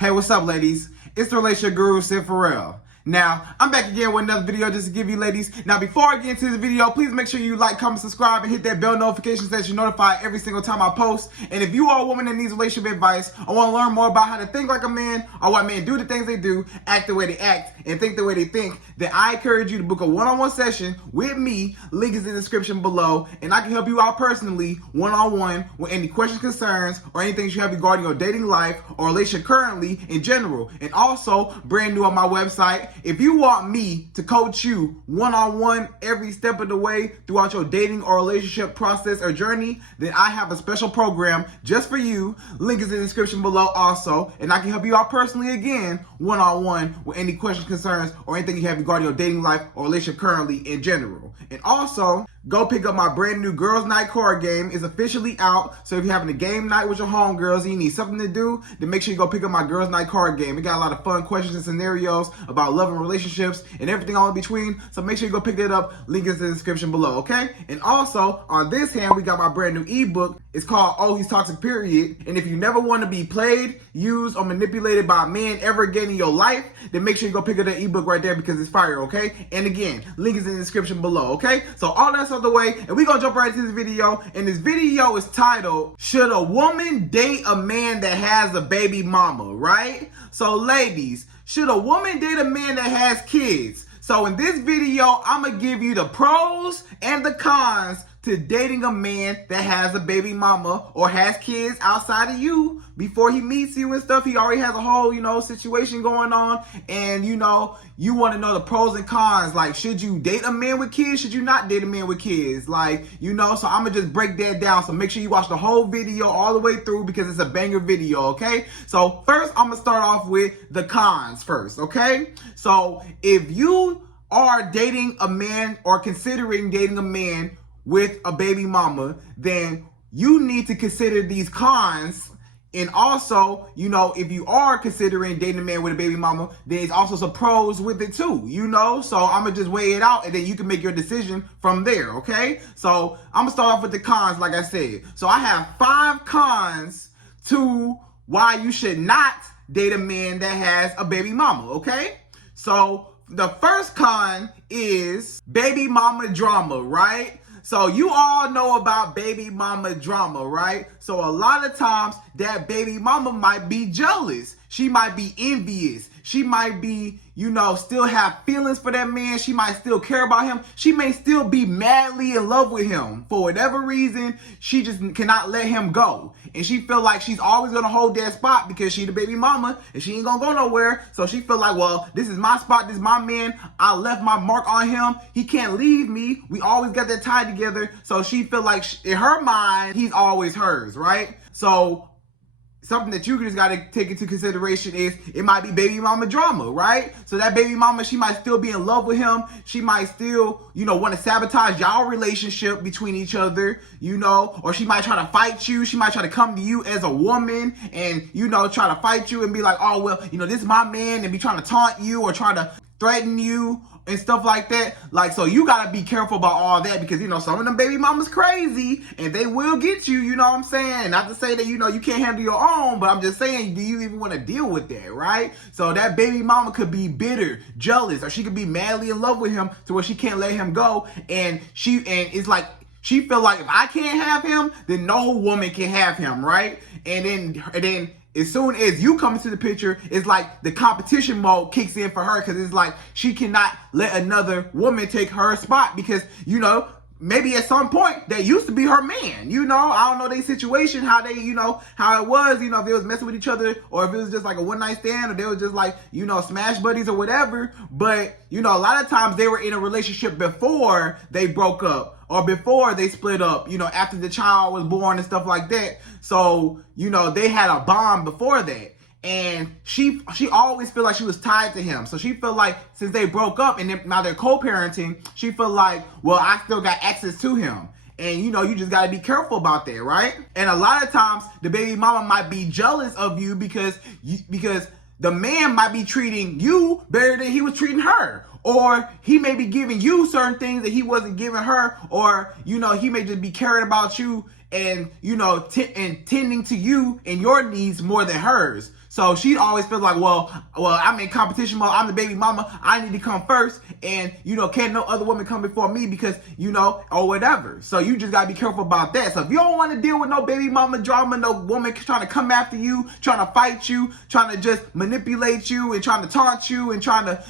Hey, what's up, ladies? It's the relationship guru, Sydd Ferrell. Now, I'm back again with another video just to give you ladies. Now, before I get into the video, please make sure you like, comment, subscribe, and hit that bell notification so that you're notified every single time I post. And if you are a woman that needs relationship advice, or want to learn more about how to think like a man, or why men do the things they do, act the way they act, and think the way they think, then I encourage you to book a one-on-one session with me. Link is in the description below, and I can help you out personally, one-on-one, with any questions, concerns, or anything you have regarding your dating life or relationship currently in general. And also, brand new on my website, if you want me to coach you one-on-one every step of the way throughout your dating or relationship process or journey, then I have a special program just for you. Link is in the description below also, and I can help you out personally again, one-on-one, with any questions, concerns, or anything you have regarding your dating life or relationship currently in general. And also, go pick up my brand new Girls Night card game. It's officially out. So if you're having a game night with your homegirls and you need something to do, then make sure you go pick up my Girls Night card game. It got a lot of fun questions and scenarios about love and relationships and everything all in between. So make sure you go pick it up. Link is in the description below, okay? And also, on this hand, we got my brand new ebook. It's called Oh, He's Toxic, Period. And if you never want to be played, used, or manipulated by men ever again in your life, then make sure you go pick up that ebook right there because it's fire, okay? And again, link is in the description below, okay? So all that's out the way, and we're gonna jump right into this video. And this video is titled, Should a Woman Date a Man That Has a Baby Mama, right? So ladies, should a woman date a man that has kids? So in this video, I'm gonna give you the pros and the cons to dating a man that has a baby mama or has kids outside of you before he meets you and stuff. He already has a whole, situation going on, and you want to know the pros and cons. Like, should you date a man with kids? Should you not date a man with kids? So I'm gonna just break that down. So make sure you watch the whole video all the way through because it's a banger video, okay? So first, I'm gonna start off with the cons first, okay? So if you are dating a man or considering dating a man with a baby mama, then you need to consider these cons. And also, if you are considering dating a man with a baby mama, there's also some pros with it too, So I'm gonna just weigh it out and then you can make your decision from there, okay? So I'm gonna start off with the cons, like I said. So I have 5 cons to why you should not date a man that has a baby mama, okay? So the first con is baby mama drama, right? So you all know about baby mama drama, right? So a lot of times that baby mama might be jealous. She might be envious. She might be, still have feelings for that man. She might still care about him. She may still be madly in love with him. For whatever reason, she just cannot let him go. And she feel like she's always going to hold that spot because she the baby mama and she ain't going to go nowhere. So she feel like, well, this is my spot. This is my man. I left my mark on him. He can't leave me. We always got that tie together. So she feel like in her mind, he's always hers, right? So something that you just got to take into consideration is it might be baby mama drama, right? So that baby mama, she might still be in love with him. She might still, want to sabotage y'all relationship between each other, or she might try to fight you. She might try to come to you as a woman and, try to fight you and be like, oh, well, this is my man, and be trying to taunt you or try to threaten you and stuff like that. So you gotta be careful about all that because, some of them baby mamas crazy and they will get you, you know what I'm saying? Not to say that, you can't handle your own, but I'm just saying, do you even want to deal with that, right? So that baby mama could be bitter, jealous, or she could be madly in love with him to where she can't let him go. And it's like, she feel like if I can't have him, then no woman can have him, right? And then as soon as you come into the picture, it's like the competition mode kicks in for her because it's like she cannot let another woman take her spot because, maybe at some point that used to be her man, I don't know their situation, how they, how it was, if they was messing with each other or if it was just like a one night stand or they was just like, smash buddies or whatever. But, a lot of times they were in a relationship before they broke up or before they split up, after the child was born and stuff like that. So, they had a bond before that. And she always felt like she was tied to him. So she felt like since they broke up and now they're co-parenting, she felt like, well, I still got access to him. And you just got to be careful about that, right? And a lot of times the baby mama might be jealous of you because the man might be treating you better than he was treating her. Or he may be giving you certain things that he wasn't giving her. Or, he may just be caring about you and, and tending to you and your needs more than hers. So she always feels like, well, I'm in competition mode. I'm the baby mama. I need to come first. And, can't no other woman come before me because, or whatever. So you just got to be careful about that. So if you don't want to deal with no baby mama drama, no woman trying to come after you, trying to fight you, trying to just manipulate you and trying to taunt you and trying to,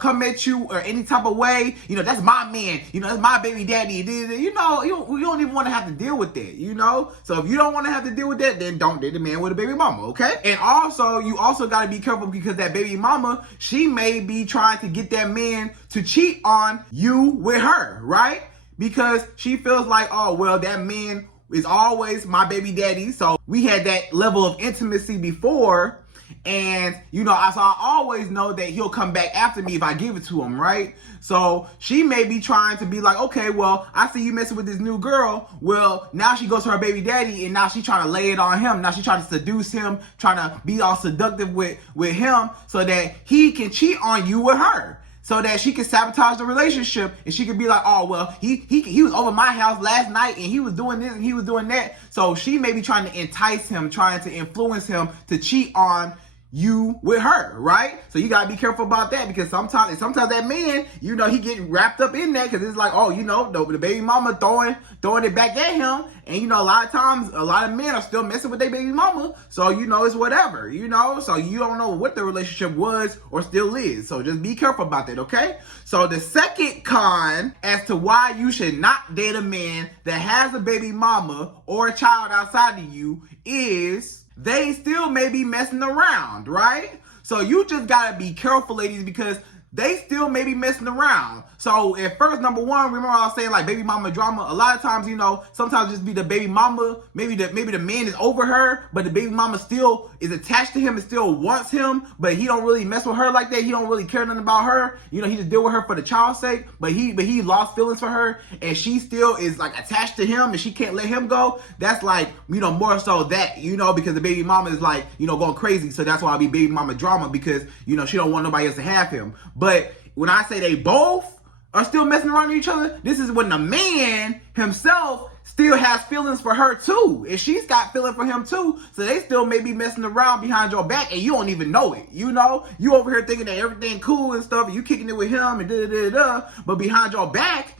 come at you or any type of way, that's my man, that's my baby daddy. You don't even want to have to deal with that, So if you don't want to have to deal with that, then don't date a man with a baby mama, okay? And also, you also got to be careful because that baby mama, she may be trying to get that man to cheat on you with her, right? Because she feels like, oh, well, that man is always my baby daddy. So we had that level of intimacy before. And, so I always know that he'll come back after me if I give it to him, right? So she may be trying to be like, okay, well, I see you messing with this new girl. Well, now she goes to her baby daddy and now she's trying to lay it on him. Now she's trying to seduce him, trying to be all seductive with him so that he can cheat on you with her. So that she can sabotage the relationship and she can be like, oh, well, he was over my house last night and he was doing this and he was doing that. So she may be trying to entice him, trying to influence him to cheat on you with her, right? So you gotta be careful about that because sometimes that man, he getting wrapped up in that because it's like, oh, the baby mama throwing it back at him, and a lot of times a lot of men are still messing with their baby mama, so it's whatever, so you don't know what the relationship was or still is, so just be careful about that, okay? So the second con as to why you should not date a man that has a baby mama or a child outside of you is they still may be messing around, right? So you just gotta be careful, ladies, because they still may be messing around. So at first, number one, remember I was saying like baby mama drama. A lot of times, sometimes just be the baby mama. Maybe the man is over her, but the baby mama still is attached to him and still wants him, but he don't really mess with her like that. He don't really care nothing about her. He just deal with her for the child's sake. But he lost feelings for her, and she still is like attached to him, and she can't let him go. That's like more so that because the baby mama is like going crazy. So that's why I be baby mama drama because she don't want nobody else to have him. But when I say they both are still messing around with each other, this is when the man himself still has feelings for her too. And she's got feelings for him too. So they still may be messing around behind your back and you don't even know it. You over here thinking that everything cool and stuff and you kicking it with him and da-da-da-da. But behind your back,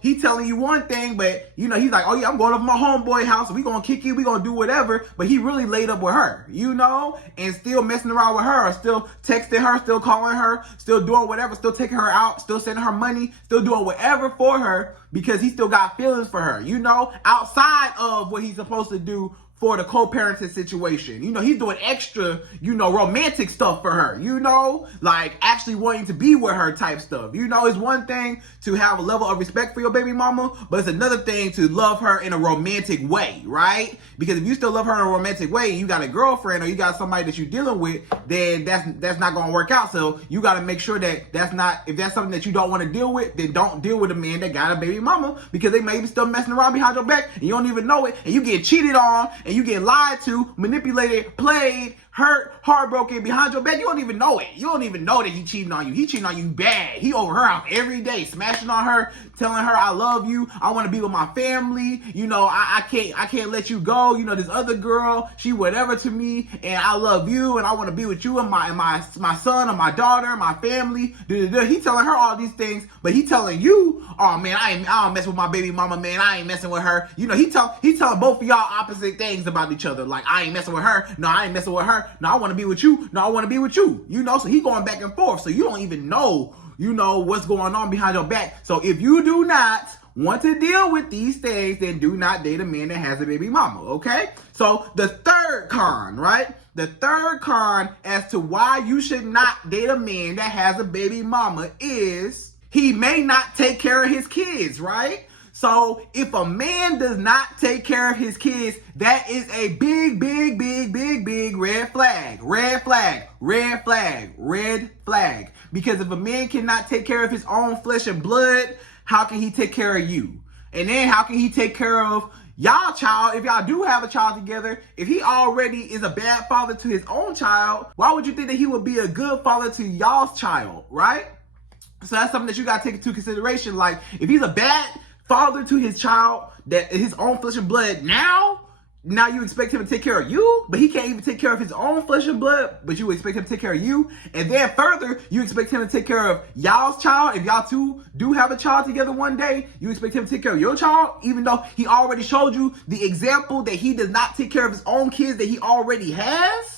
he telling you one thing, but he's like, oh yeah, I'm going over my homeboy house. We gonna kick you. We gonna do whatever. But he really laid up with her, and still messing around with her, still texting her, still calling her, still doing whatever, still taking her out, still sending her money, still doing whatever for her because he still got feelings for her, outside of what he's supposed to do for the co-parenting situation. He's doing extra, romantic stuff for her, like actually wanting to be with her type stuff. It's one thing to have a level of respect for your baby mama, but it's another thing to love her in a romantic way, right? Because if you still love her in a romantic way and you got a girlfriend or you got somebody that you're dealing with, then that's not going to work out. So you got to make sure that if that's something that you don't want to deal with, then don't deal with a man that got a baby mama because they may be still messing around behind your back and you don't even know it and you get cheated on and you get lied to, manipulated, played, hurt, heartbroken behind your back. You don't even know it. You don't even know that he cheating on you. He cheating on you bad. He over her house every day, smashing on her, telling her, I love you. I want to be with my family. I can't let you go. This other girl, she whatever to me, and I love you, and I want to be with you and my son and my daughter, my family. He telling her all these things, but he telling you, oh man, I don't mess with my baby mama, man. I ain't messing with her. He telling both of y'all opposite things about each other. Like, I ain't messing with her. No, I ain't messing with her. No, I want to be with you. No, I want to be with you. So he going back and forth. So you don't even know, what's going on behind your back. So if you do not want to deal with these things, then do not date a man that has a baby mama, okay? So the third con, right? The third con as to why you should not date a man that has a baby mama is he may not take care of his kids, right? So if a man does not take care of his kids, that is a big, big, big, big, big red flag. Red flag, red flag, red flag. Because if a man cannot take care of his own flesh and blood, how can he take care of you? And then how can he take care of y'all child, if y'all do have a child together? If he already is a bad father to his own child, why would you think that he would be a good father to y'all's child, right? So that's something that you got to take into consideration. Like, if he's a bad father to his child, that his own flesh and blood now, now you expect him to take care of you, but he can't even take care of his own flesh and blood, but you expect him to take care of you. And then further, you expect him to take care of y'all's child. If y'all two do have a child together one day, you expect him to take care of your child, even though he already showed you the example that he does not take care of his own kids that he already has.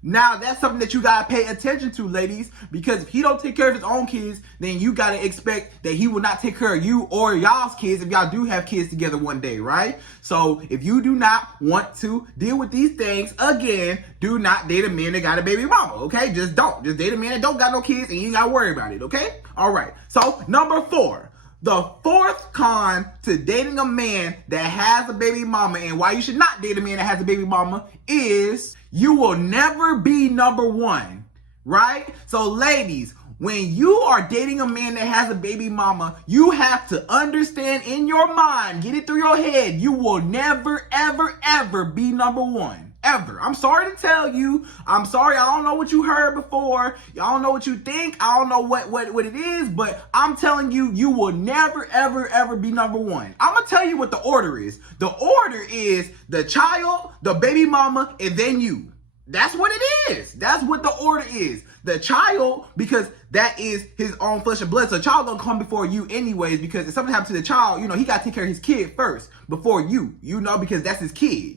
Now, that's something that you got to pay attention to, ladies, because if he don't take care of his own kids, then you got to expect that he will not take care of you or y'all's kids if y'all do have kids together one day, right? So if you do not want to deal with these things, again, do not date a man that got a baby mama, okay? Just don't. Just date a man that don't got no kids and you ain't got to worry about it, okay? All right. So number 4. The fourth con to dating a man that has a baby mama, and why you should not date a man that has a baby mama, is you will never be number one, right? So ladies, when you are dating a man that has a baby mama, you have to understand in your mind, get it through your head, you will never, ever, ever be number one. Ever. I'm sorry to tell you. I'm sorry. I don't know what you heard before. Y'all don't know what you think. I don't know what it is, but I'm telling you, you will never, ever, ever be number one. I'm going to tell you what the order is. The order is the child, the baby mama, and then you. That's what it is. That's what the order is. The child, because that is his own flesh and blood. So the child gonna come before you anyways, because if something happens to the child, he gotta take care of his kid first before you, because that's his kid,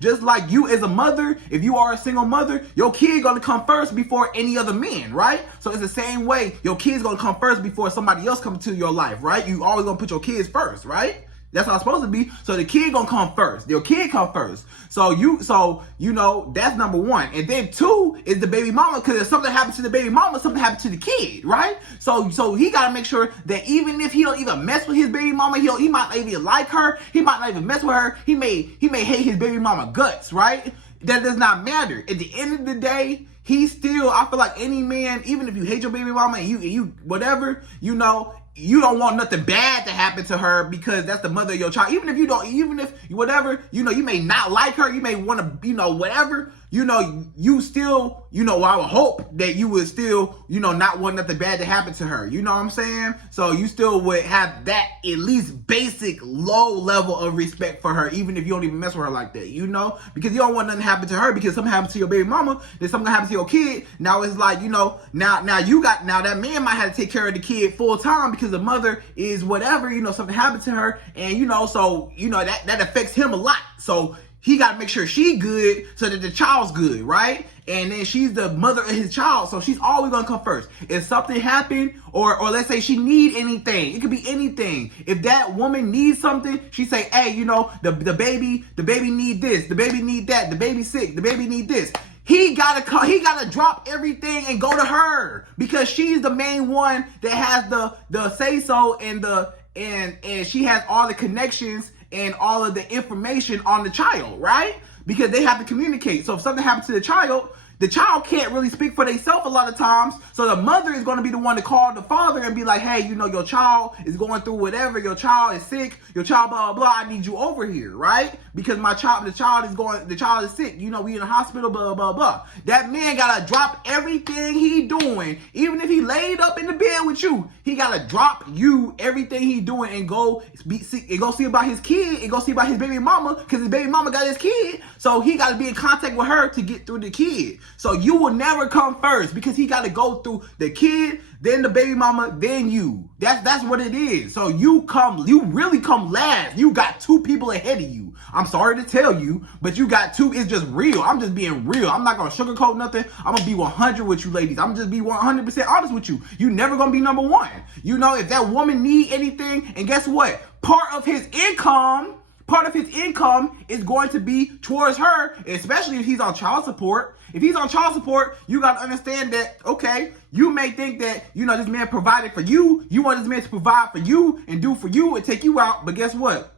Just like you as a mother, if you are a single mother, your kid gonna come first before any other man, right? So it's the same way, your kid's gonna come first before somebody else comes into your life, right? You always gonna put your kids first, right? That's how it's supposed to be. So the kid gonna come first. Your kid come first. So that's number 1. And then 2 is the baby mama, because if something happens to the baby mama, something happens to the kid, right? So he gotta make sure that even if he don't even mess with his baby mama, he might not even like her, he might not even mess with her, he may hate his baby mama guts, right? That does not matter. At the end of the day, I feel like any man, even if you hate your baby mama and you whatever, you don't want nothing bad to happen to her, because that's the mother of your child. Even if whatever, you may not like her, you may want to, whatever, you still, I would hope that you would still, not want nothing bad to happen to her. You know what I'm saying? So you still would have that at least basic low level of respect for her, even if you don't even mess with her like that, because you don't want nothing to happen to her, because something happens to your baby mama, then something happens to your kid. Now it's like, now that man might have to take care of the kid full time, because the mother is whatever, something happened to her, and that affects him a lot. So he got to make sure she good so that the child's good, right? And then she's the mother of his child, so she's always gonna come first. If something happened, or let's say she need anything, it could be anything. If that woman needs something, she say, hey, the baby need this, the baby need that, the baby's sick, the baby need this. He gotta drop everything and go to her, because she's the main one that has the say so, and she has all the connections and all of the information on the child, right? Because they have to communicate. So if something happens to the child can't really speak for themselves a lot of times. So the mother is going to be the one to call the father and be like, hey, your child is going through whatever. Your child is sick. Your child, blah, blah, blah. I need you over here, right? Because the child is sick. We in the hospital, blah, blah, blah. That man got to drop everything he doing. Even if he laid up in the bed with you, he got to drop everything he doing and go see about his kid and go see about his baby mama, because his baby mama got his kid. So he got to be in contact with her to get through the kid. So you will never come first, because he got to go through the kid, then the baby mama, then you. That's what it is. So you really come last. You got 2 people ahead of you. I'm sorry to tell you, but you got 2. It's just real. I'm just being real. I'm not going to sugarcoat nothing. I'm going to be 100 with you ladies. I'm just be 100% honest with you. You never going to be number 1. If that woman need anything, and guess what? Part of his income is going to be towards her, especially if he's on child support. If he's on child support, you got to understand that, okay, you may think that, this man provided for you. You want this man to provide for you and do for you and take you out. But guess what?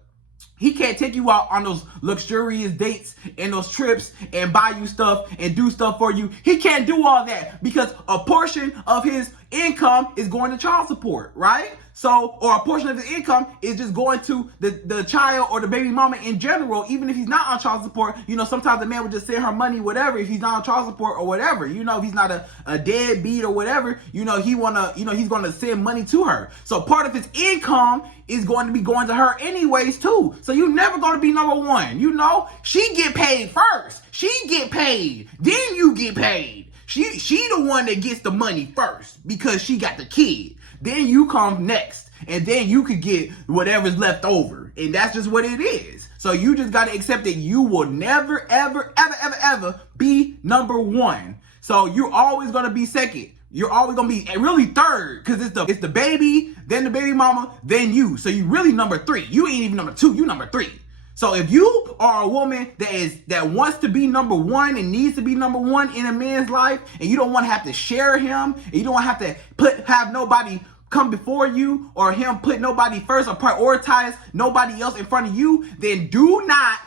He can't take you out on those luxurious dates and those trips and buy you stuff and do stuff for you. He can't do all that, because a portion of his income is going to child support, right? So, or a portion of his income is just going to the child or the baby mama in general, even if he's not on child support. Sometimes the man would just send her money, whatever, if he's not on child support or whatever. If he's not a deadbeat or whatever, he's gonna send money to her. So part of his income is going to be going to her anyways too. So So you never gonna be number one. You know, she get paid first. She get paid, then you get paid. She the one that gets the money first because she got the kid. Then you come next, and then you could get whatever's left over, and that's just what it is. So you just gotta accept that you will never, ever, ever, ever, ever be number one. So you're always gonna be second. You're always gonna be really third, because it's the baby, then the baby mama, then you. So you really number three. You ain't even number two, you number three. So if you are a woman that wants to be number one and needs to be number one in a man's life, and you don't want to have to share him, and you don't want to have to have nobody come before you, or him put nobody first, or prioritize nobody else in front of you, then do not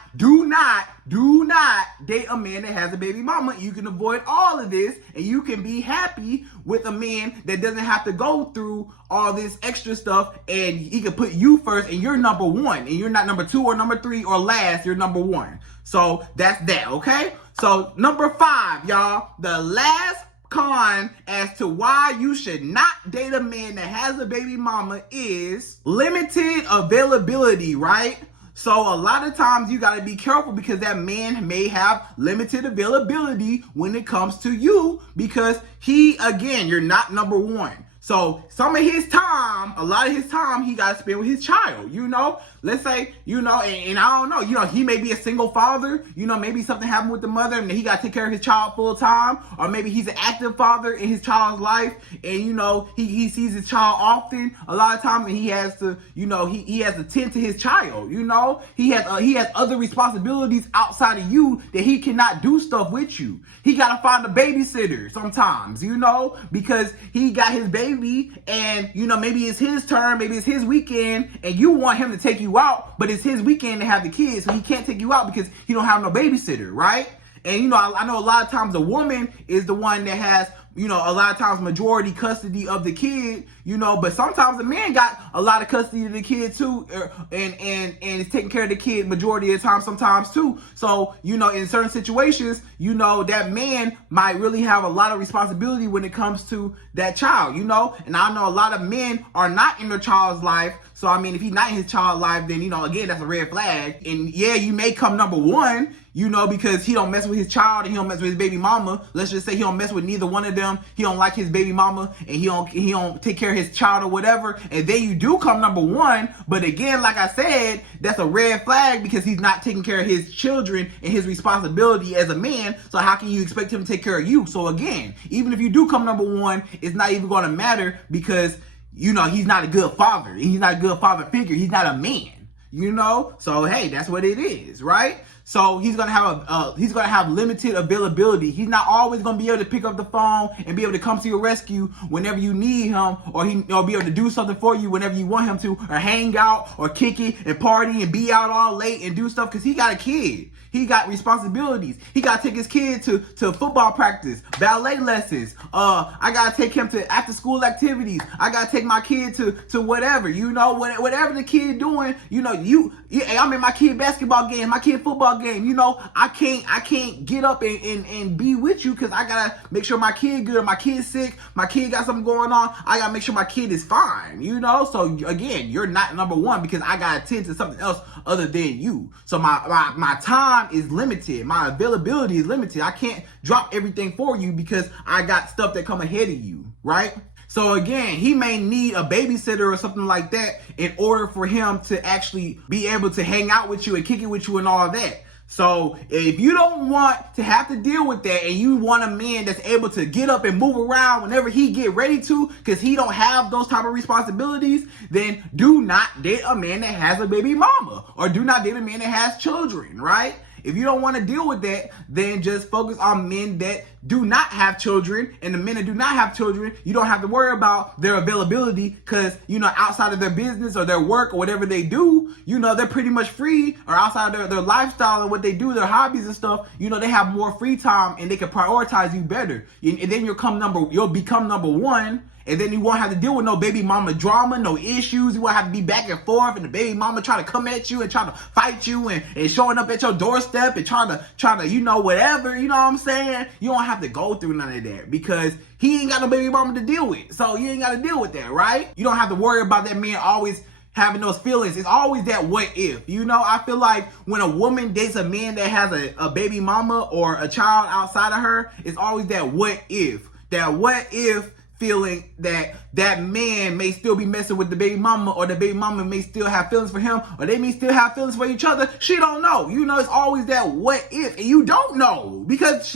date a man that has a baby mama. You can avoid all of this, and you can be happy with a man that doesn't have to go through all this extra stuff, and he can put you first, and you're number one, and you're not number two or number three or last, you're number one. So that's that, okay? So number 5, y'all, the last con as to why you should not date a man that has a baby mama is limited availability, right? So a lot of times you got to be careful, because that man may have limited availability when it comes to you, because again, you're not number one. So some of his time, a lot of his time, he got to spend with his child, you know? Let's say, you know, and I don't know, you know, he may be a single father, you know, maybe something happened with the mother and he got to take care of his child full time, or maybe he's an active father in his child's life, and, you know, he sees his child often, a lot of times, and he has to, you know, he has to tend to his child, you know? He has other responsibilities outside of you that he cannot do stuff with you. He got to find a babysitter sometimes, you know, because he got his baby, and, you know, maybe it's his turn, maybe it's his weekend, and you want him to take you out, but it's his weekend to have the kids, so he can't take you out because he don't have no babysitter, right? And, you know, I know a lot of times the woman is the one that has, you know, a lot of times majority custody of the kid, you know, but sometimes the man got a lot of custody of the kid too, and is taking care of the kid majority of the time sometimes too. So, you know, in certain situations, you know, that man might really have a lot of responsibility when it comes to that child, you know? And I know a lot of men are not in their child's life. So, I mean, if he's not in his child's life, then, you know, again, that's a red flag. And yeah, you may come number one, you know, because he don't mess with his child and he don't mess with his baby mama. Let's just say he don't mess with neither one of them. He don't like his baby mama, and he don't take care of his child or whatever. And then you do come number one. But again, like I said, that's a red flag, because he's not taking care of his children and his responsibility as a man. So how can you expect him to take care of you? So again, even if you do come number one, it's not even going to matter, because, you know, he's not a good father. He's not a good father figure. He's not a man, you know? So, hey, that's what it is, right? So he's gonna have limited availability. He's not always gonna be able to pick up the phone and be able to come to your rescue whenever you need him, or be able to do something for you whenever you want him to, or hang out or kick it and party and be out all late and do stuff, because he got a kid. He got responsibilities. He got to take his kid to football practice, ballet lessons. I got to take him to after school activities. I got to take my kid to whatever, you know, whatever the kid doing, you know, I'm in my kid basketball game, my kid football game, you know, I can't get up and be with you, because I got to make sure my kid good, or my kid's sick, my kid got something going on. I got to make sure my kid is fine, you know? So again, you're not number one, because I got to tend to something else other than you. So my time is limited. My availability is limited. I can't drop everything for you because I got stuff that come ahead of you, right? So again, he may need a babysitter or something like that in order for him to actually be able to hang out with you and kick it with you and all that. So if you don't want to have to deal with that, and you want a man that's able to get up and move around whenever he get ready to, because he don't have those type of responsibilities, then do not date a man that has a baby mama, or do not date a man that has children, right? If you don't want to deal with that, then just focus on men that do not have children. And the men that do not have children, you don't have to worry about their availability, because, you know, outside of their business or their work or whatever they do, you know, they're pretty much free, or outside of their lifestyle and what they do, their hobbies and stuff, you know, they have more free time and they can prioritize you better. And then you'll become number one. And then you won't have to deal with no baby mama drama, no issues. You won't have to be back and forth, and the baby mama trying to come at you and trying to fight you and showing up at your doorstep and trying to, you know, whatever, you know what I'm saying? You don't have to go through none of that, because he ain't got no baby mama to deal with. So you ain't got to deal with that, right? You don't have to worry about that man always having those feelings. It's always that what if. You know, I feel like when a woman dates a man that has a baby mama or a child outside of her, it's always that what if. That what if feeling that that man may still be messing with the baby mama, or the baby mama may still have feelings for him, or they may still have feelings for each other. She don't know. You know, it's always that what if. And you don't know because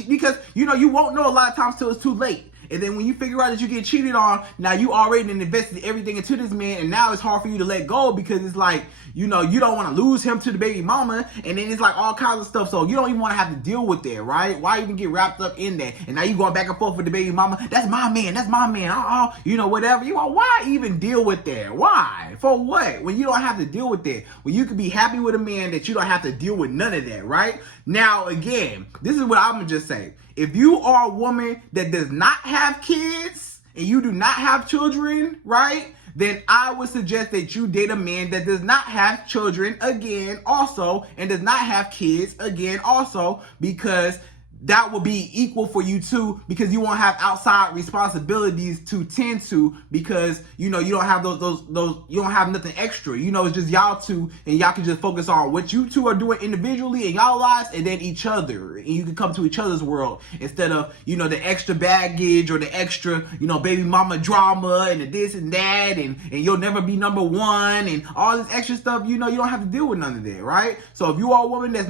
you know, you won't know a lot of times till it's too late. And then when you figure out that you get cheated on, now you already invested everything into this man, and now it's hard for you to let go because it's like, you know, you don't want to lose him to the baby mama, and then it's like all kinds of stuff. So you don't even want to have to deal with that, right? Why even get wrapped up in that? And now you going back and forth with the baby mama. That's my man. That's my man. You know, whatever. You want, why even deal with that? Why? For what? When you don't have to deal with that. When you can be happy with a man that you don't have to deal with none of that, right? Now, again, this is what I'm going to just say. If you are a woman that does not have kids and you do not have children, right, then I would suggest that you date a man that does not have children again also, and does not have kids again also, because that will be equal for you too, because you won't have outside responsibilities to tend to, because you know you don't have those you don't have nothing extra. You know, it's just y'all two, and y'all can just focus on what you two are doing individually in y'all lives, and then each other, and you can come to each other's world instead of, you know, the extra baggage or the extra, you know, baby mama drama and the this and that, and you'll never be number one and all this extra stuff. You know, you don't have to deal with none of that, right? So if you are a woman that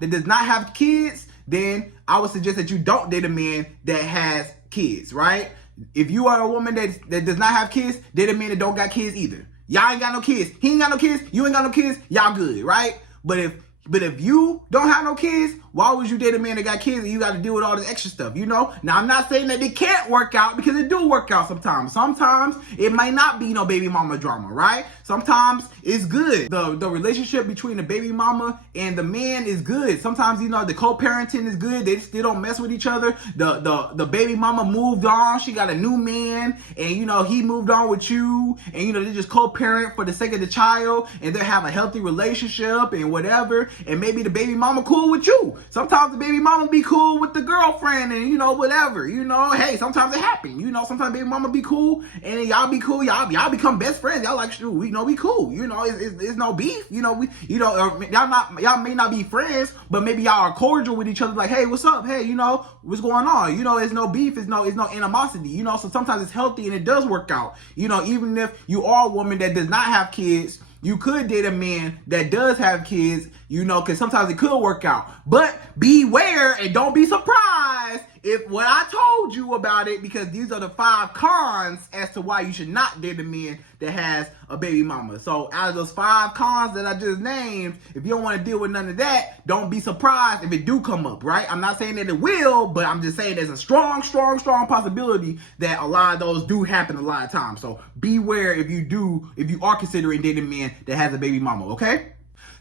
does not have kids, then I would suggest that you don't date a man that has kids, right? If you are a woman that does not have kids, date a man that don't got kids either. Y'all ain't got no kids. He ain't got no kids. You ain't got no kids. Y'all good, right? But if you don't have no kids, why would you date a man that got kids and you got to deal with all this extra stuff, you know? Now, I'm not saying that it can't work out, because it do work out sometimes. Sometimes it might not be no baby mama drama, right? Sometimes it's good. The relationship between the baby mama and the man is good. Sometimes, you know, the co-parenting is good. They still don't mess with each other. The baby mama moved on. She got a new man, and, you know, he moved on with you, and, you know, they just co-parent for the sake of the child, and they have a healthy relationship and whatever, and maybe the baby mama cool with you. Sometimes the baby mama be cool with the girlfriend, and, you know, whatever, you know, hey, sometimes it happens, you know, sometimes baby mama be cool, and then y'all be cool, y'all become best friends, y'all like, shoot, we know we cool, you know, it's no beef, you know, y'all may not be friends, but maybe y'all are cordial with each other, like, hey, what's up, hey, you know, what's going on, you know, it's no beef, it's no animosity, you know, so sometimes it's healthy and it does work out, you know, even if you are a woman that does not have kids, you could date a man that does have kids, you know, because sometimes it could work out. But beware and don't be surprised if what I told you about it, because these are the 5 cons as to why you should not date a man that has a baby mama. So out of those 5 cons that I just named, if you don't want to deal with none of that, don't be surprised if it do come up, right? I'm not saying that it will, but I'm just saying there's a strong possibility that a lot of those do happen a lot of times. So beware if you are considering dating a man that has a baby mama, okay?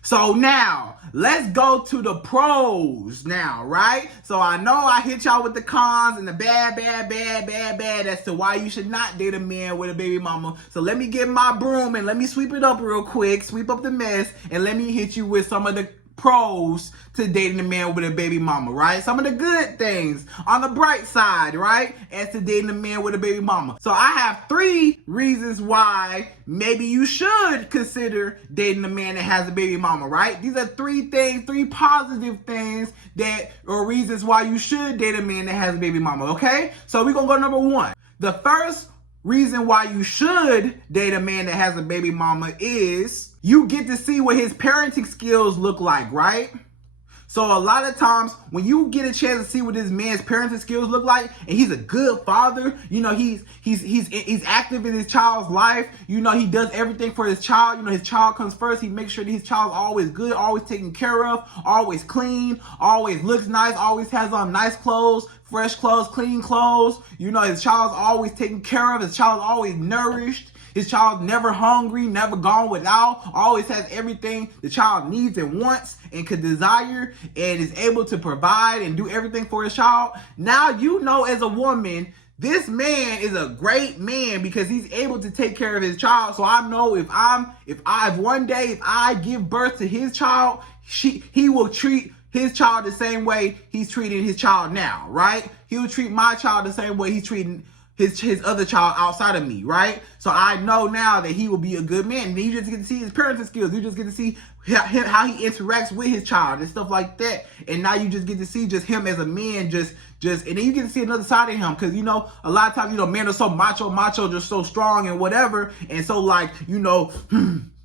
So now, let's go to the pros now, right? So I know I hit y'all with the cons and the bad as to why you should not date a man with a baby mama. So let me get my broom and let me sweep it up real quick, sweep up the mess, and let me hit you with some of the pros to dating a man with a baby mama, right? Some of the good things on the bright side, right? As to dating a man with a baby mama. So I have 3 reasons why maybe you should consider dating a man that has a baby mama, right? These are 3 things, 3 positive things that are reasons why you should date a man that has a baby mama, okay? So we're gonna go number 1. The first reason why you should date a man that has a baby mama is you get to see what his parenting skills look like, right? So a lot of times when you get a chance to see what this man's parenting skills look like, and he's a good father, you know, he's active in his child's life, you know, he does everything for his child, you know, his child comes first, he makes sure that his child's always good, always taken care of, always clean, always looks nice, always has on nice clothes, fresh clothes, clean clothes, you know, his child's always taken care of, his child's always nourished. His child never hungry, never gone without, always has everything the child needs and wants and could desire, and is able to provide and do everything for his child. Now you know as a woman, this man is a great man because he's able to take care of his child. So I know if one day I give birth to his child, he will treat his child the same way he's treating his child now, right? He'll treat my child the same way he's treating his other child outside of me, right? So I know now that he will be a good man. And you just get to see his parenting skills. You just get to see how he interacts with his child and stuff like that. And now you just get to see just him as a man, just and then you get to see another side of him. Because, you know, a lot of times, you know, men are so macho, just so strong and whatever. And so, like, you know,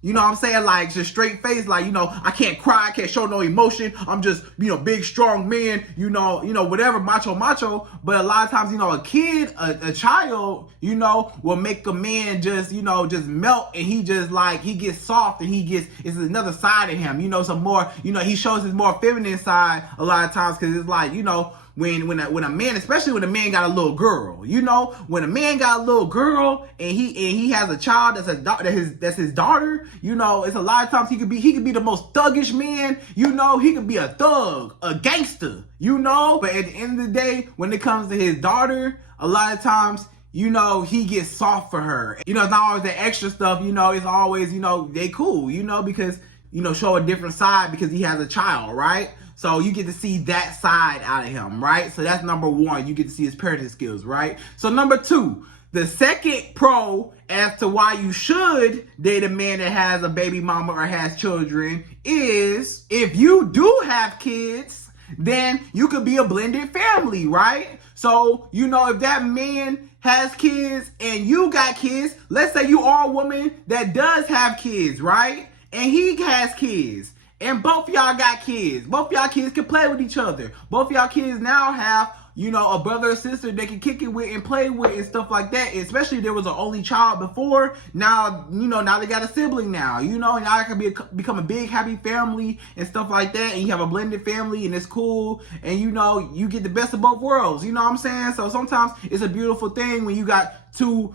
you know what I'm saying? Like, just straight face, like, you know, I can't cry, I can't show no emotion. I'm just, you know, big, strong man, you know, whatever, macho. But a lot of times, you know, a kid, a child, you know, will make a man just, you know, just melt, and he just, like, he gets soft, and it's another side of him, you know, some more, you know, he shows his more feminine side a lot of times, because it's like, you know, when a man, especially when a man got a little girl, you know, when a man got a little girl and he has a child that's his daughter, you know, it's a lot of times he could be the most thuggish man, you know, he could be a thug, a gangster, you know, but at the end of the day, when it comes to his daughter, a lot of times, you know, he gets soft for her. You know, it's not always the extra stuff, you know, it's always, you know, they cool, you know, because, you know, show a different side because he has a child, right? So you get to see that side out of him, right? So that's number one. You get to see his parenting skills, right? So number two, the second pro as to why you should date a man that has a baby mama or has children is if you do have kids, then you could be a blended family, right? So, you know, if that man has kids and you got kids, let's say you are a woman that does have kids, right? And he has kids. And both y'all got kids. Both y'all kids can play with each other. Both y'all kids now have, you know, a brother or sister they can kick it with and play with and stuff like that. Especially if there was an only child before. Now, you know, now they got a sibling now. You know, now it can become a big happy family and stuff like that. And you have a blended family and it's cool. And, you know, you get the best of both worlds. You know what I'm saying? So sometimes it's a beautiful thing when you got two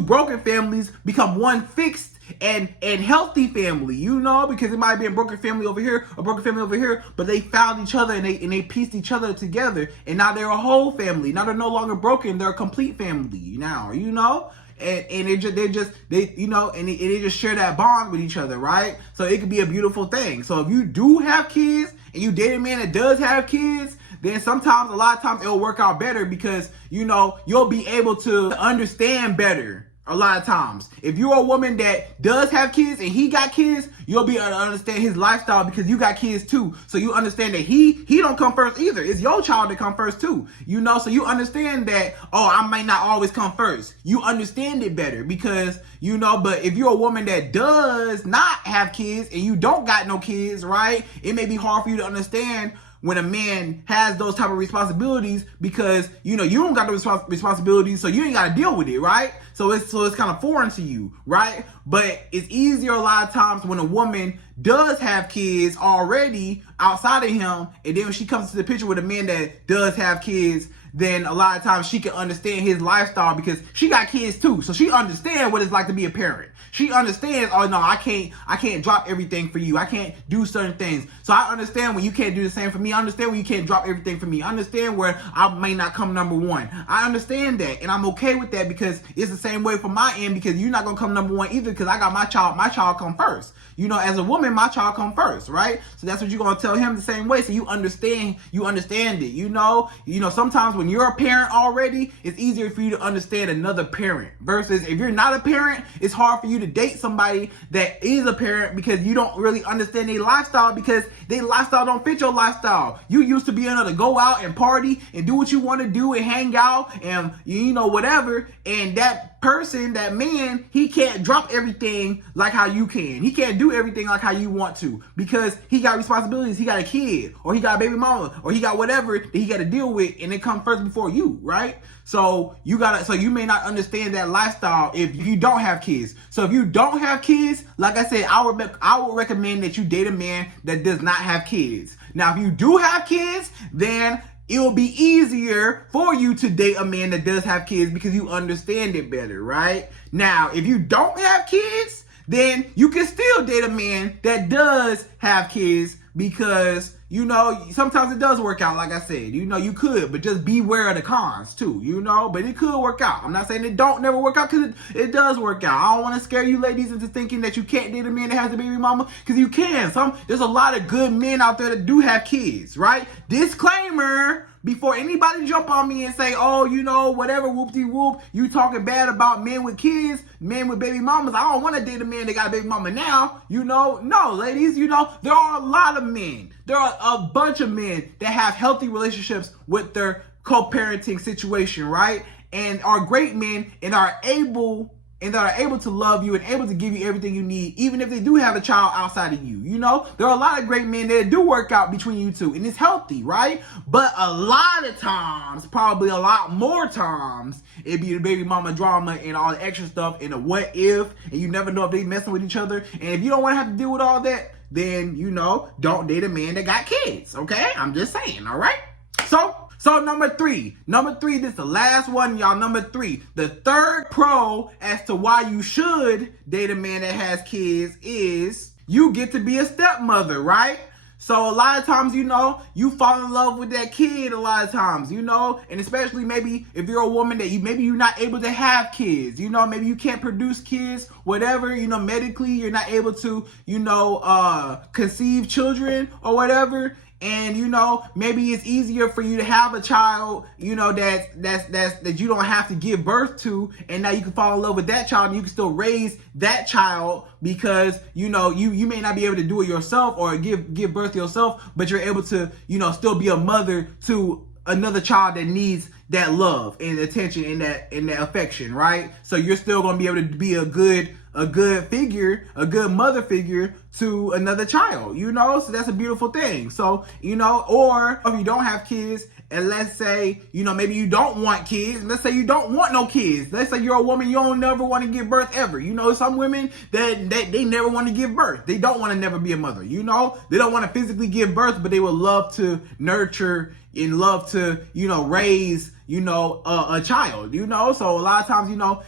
broken families become one fixed and healthy family, you know, because it might be a broken family over here, a broken family over here, but they found each other and they pieced each other together, and now they're a whole family. Now they're no longer broken; they're a complete family now, you know. And they just share that bond with each other, right? So it could be a beautiful thing. So if you do have kids and you date a man that does have kids, then sometimes, a lot of times, it'll work out better because, you know, you'll be able to understand better. A lot of times, if you're a woman that does have kids and he got kids, you'll be able to understand his lifestyle because you got kids too. So you understand that he don't come first either. It's your child that come first too. You know, so you understand that, oh, I might not always come first. You understand it better because, you know, but if you're a woman that does not have kids and you don't got no kids, right? It may be hard for you to understand when a man has those type of responsibilities because, you know, you don't got the responsibilities, so you ain't got to deal with it, right? So it's kind of foreign to you, right? But it's easier a lot of times when a woman does have kids already outside of him, and then when she comes to the picture with a man that does have kids, then a lot of times she can understand his lifestyle because she got kids too. So she understands what it's like to be a parent. She understands, oh no, I can't drop everything for you. I can't do certain things. So I understand when you can't do the same for me. I understand when you can't drop everything for me. I understand where I may not come number one. I understand that, and I'm okay with that because it's the same way from my end because you're not gonna come number one either because I got my child come first. You know, as a woman, my child come first, right? So that's what you're gonna tell him the same way. So you understand it. You know, sometimes when you're a parent already, it's easier for you to understand another parent versus if you're not a parent, it's hard for you to date somebody that is a parent because you don't really understand their lifestyle because their lifestyle don't fit your lifestyle. You used to be able to go out and party and do what you want to do and hang out and, you know, whatever. And that person, that man, he can't drop everything like how you can. He can't do everything like how you want to because he got responsibilities. He got a kid or he got a baby mama or he got whatever that he got to deal with, and it comes first before you, right? So you may not understand that lifestyle if you don't have kids. So if you don't have kids, like I said, I would recommend that you date a man that does not have kids. Now, if you do have kids, then it will be easier for you to date a man that does have kids because you understand it better, right? Now, if you don't have kids, then you can still date a man that does have kids because, you know, sometimes it does work out, like I said. You know, you could, but just beware of the cons too, you know, but it could work out. I'm not saying it don't never work out because it does work out. I don't want to scare you ladies into thinking that you can't date a man that has a baby mama because you can. There's a lot of good men out there that do have kids, right? Disclaimer, before anybody jump on me and say, oh, you know, whatever, whoop-de-whoop, you talking bad about men with kids, men with baby mamas. I don't want to date a man that got a baby mama now, you know. No, ladies, you know, there are a lot of men. There are a bunch of men that have healthy relationships with their co-parenting situation, right? And are great men and are able to love you and able to give you everything you need, even if they do have a child outside of you. You know, there are a lot of great men that do work out between you two, and it's healthy, right? But a lot of times, probably a lot more times, it'd be the baby mama drama and all the extra stuff and the what if, and you never know if they messing with each other. And if you don't want to have to deal with all that, then, you know, don't date a man that got kids, okay? I'm just saying, all right? So number three, this is the last one, y'all. Number three, the third pro as to why you should date a man that has kids is you get to be a stepmother, right? So a lot of times, you know, you fall in love with that kid a lot of times, you know, and especially maybe if you're a woman that maybe you're not able to have kids, you know, maybe you can't produce kids, whatever, you know, medically you're not able to, you know, conceive children or whatever. And, you know, maybe it's easier for you to have a child, you know, that you don't have to give birth to. And now you can fall in love with that child and you can still raise that child because, you know, you may not be able to do it yourself or give birth yourself, but you're able to, you know, still be a mother to another child that needs that love and attention and that affection, right? So you're still going to be able to be a good figure, a good mother figure to another child, you know? So that's a beautiful thing. So, you know, or if you don't have kids, and let's say, you know, maybe you don't want kids. Let's say you don't want no kids. Let's say you're a woman, you don't never want to give birth ever. You know, some women that they never want to give birth. They don't want to never be a mother, you know? They don't want to physically give birth, but they would love to nurture and love to, you know, raise, you know, a child, you know? So a lot of times, you know,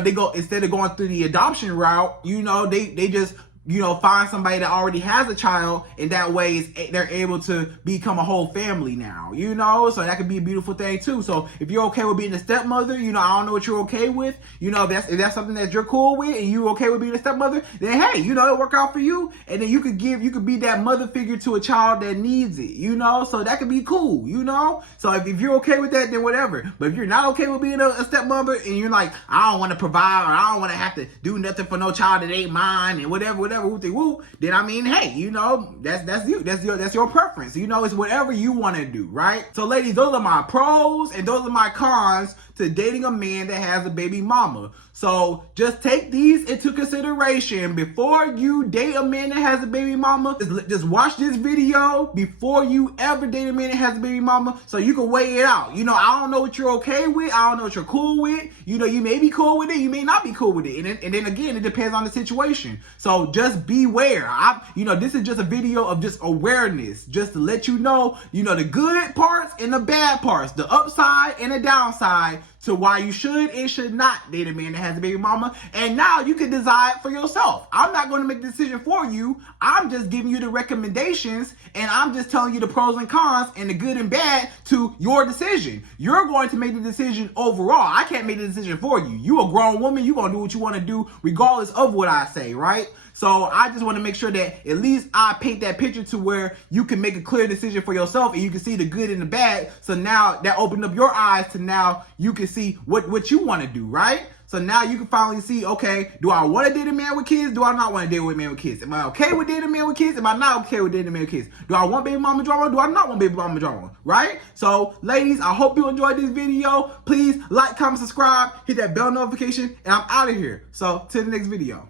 they go, instead of going through the adoption route, you know, they just, you know, find somebody that already has a child, and that way they're able to become a whole family now, you know? So that could be a beautiful thing too. So if you're okay with being a stepmother, you know, I don't know what you're okay with, you know, if that's something that you're cool with and you okay with being a stepmother, then hey, you know, it'll work out for you. And then you could be that mother figure to a child that needs it, you know? So that could be cool, you know? So if you're okay with that, then whatever. But if you're not okay with being a stepmother and you're like, I don't want to provide, or I don't want to have to do nothing for no child that ain't mine and whatever, then I mean, hey, you know, that's you. That's your preference. You know, it's whatever you want to do, right? So ladies, those are my pros and those are my cons to dating a man that has a baby mama. So just take these into consideration before you date a man that has a baby mama. Just watch this video before you ever date a man that has a baby mama, so you can weigh it out. You know, I don't know what you're okay with. I don't know what you're cool with. You know, you may be cool with it. You may not be cool with it. And then again, it depends on the situation. So just beware. You know, this is just a video of just awareness, just to let you know, the good parts and the bad parts, the upside and the downside, to why you should and should not date a man that has a baby mama. And now you can decide for yourself. I'm not going to make the decision for you. I'm just giving you the recommendations, and I'm just telling you the pros and cons and the good and bad to your decision. You're going to make the decision overall. I can't make the decision for you. You a grown woman. You're going to do what you want to do regardless of what I say, right? So I just want to make sure that at least I paint that picture to where you can make a clear decision for yourself and you can see the good and the bad. So now that opened up your eyes to now you can see what you want to do, right? So now you can finally see, okay, do I want to date a man with kids? Do I not want to date a man with kids? Am I okay with dating a man with kids? Am I not okay with dating a man with kids? Do I want baby mama drama? Do I not want baby mama drama? Right? So ladies, I hope you enjoyed this video. Please like, comment, subscribe, hit that bell notification, and I'm out of here. So till the next video.